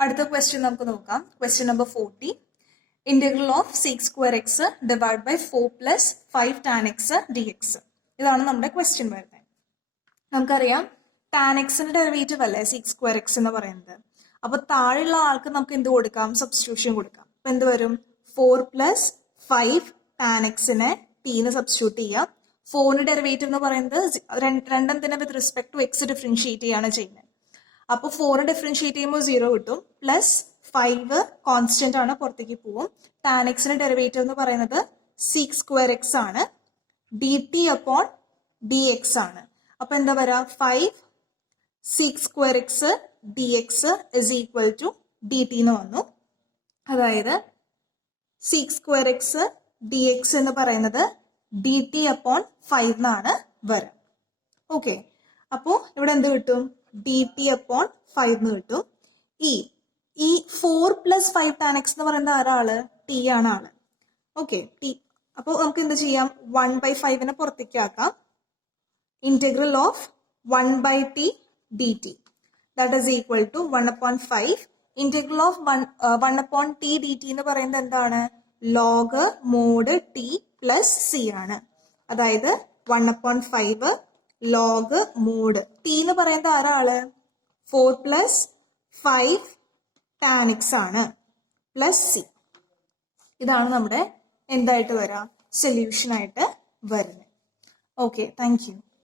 അടുത്ത ക്വസ്റ്റ്യൻ നമുക്ക് നോക്കാം. Question number 40. Integral of sec square x divide by 4 plus 5 tan x d x. ഇതാണ് നമ്മുടെ ക്വസ്റ്റ്യൻ വരുന്നത്. നമുക്കറിയാം ടാൻ എക്സിന്റെ ഡെറിവേറ്റീവ് അല്ലേ സീക് സ്ക്വയർ എക്സ് എന്ന് പറയുന്നത്. അപ്പൊ താഴെയുള്ള ആൾക്ക് നമുക്ക് എന്ത് കൊടുക്കാം? സബ്സ്റ്റിറ്റ്യൂഷൻ കൊടുക്കാം. അപ്പൊ എന്ത് വരും? 4 പ്ലസ് 5 ടാൻ എക്സിനെ ടീന് സബ്സ്റ്റിറ്റ്യൂട്ട് ചെയ്യാം. 4ന്റെ ഡെറിവേറ്റീവ് എന്ന് പറയുന്നത് രണ്ടെണ്ണത്തിനെ with respect to X differentiate ചെയ്യാണ് ചെയ്യുന്നത്. അപ്പോൾ 4 ഡിഫറൻഷിയേറ്റ് ചെയ്യുമ്പോൾ 0 കിട്ടും. പ്ലസ് 5 കോൺസ്റ്റന്റ് ആണ്, പുറത്തേക്ക് പോവും. ടാൻ എക്സിന്റെ ഡെറിവേറ്റീവ് എന്ന് പറയുന്നത് സീക് സ്ക്വയർ എക്സ് ആണ്. D t upon d x ആണ്. അപ്പൊ എന്താ പറയാ? 5 sec square x d x is equal to d t എന്ന് വന്നു. അതായത് sec square x d x എന്ന് പറയുന്നത് ഡി ടി അപ്പോൺ 5 എന്നാണ് വരിക. ഓക്കെ, അപ്പോ ഇവിടെ എന്ത് കിട്ടും? ഡി ടി അപ്പോൺ 5 എന്ന് കിട്ടും. ഈ 4 പ്ലസ് 5 ടാൻ എക്സ് എന്ന് പറയുന്നത് ആരാള്? ടി ആണ് ആള്. Okay, t. അപ്പോൾ നമുക്ക് എന്ത് ചെയ്യാം? 1/5 പുറത്തേക്ക് ആക്കാം. Integral of 1/t dt that is equal to 1/5. Integral of 1/t dt എന്ന് പറയുന്നത് എന്താണ്? Log mod t plus c ആണ്. അതായത് 1/5 ലോഗ് മോഡ് ടി എന്ന് പറയുന്നത് ആരാള്? 4 പ്ലസ് 5 ടാൻ എക്സ് ആണ് പ്ലസ് സി. ഇതാണ് നമ്മുടെ എന്തായിട്ട് വരാം? സൊല്യൂഷൻ ആയിട്ട് വരുന്നത്. Okay, thank U.